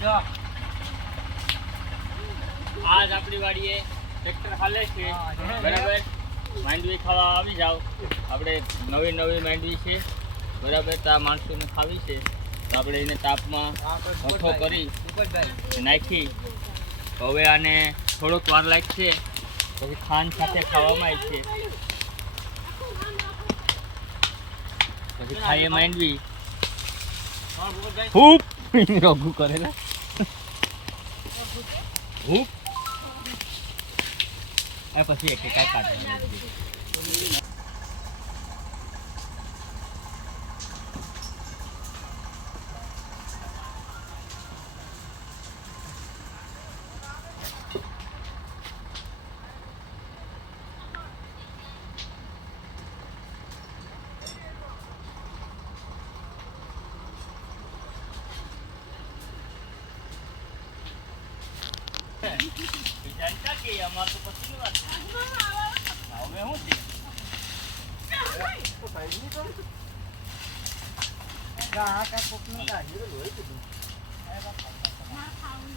જો આજ આપણી વાડીએ ટ્રેક્ટર હાલે છે બરાબર માંડવી ખાવા આવી જાવ આપણે નવી નવી માંડવી છે બરાબર તો આ માણસોને ખાવી છે તો આપણે એને તાપમાં ઓછો કરી નાખી હવે આને થોડોક વાર લાગશે પછી ખાંડ સાથે ખાવામાં આવે છે પછી ખાઈએ માંડવી ખૂબ રઘુ કરેલા ખૂબ આ પછી એક કાંઈ કાઢે જાણતા કે અમાર તો પછીની વાત હવે હું છે તો ભાઈ ની તો ગા કા કોકનો કાઢી લોય કીધું ના ખાવું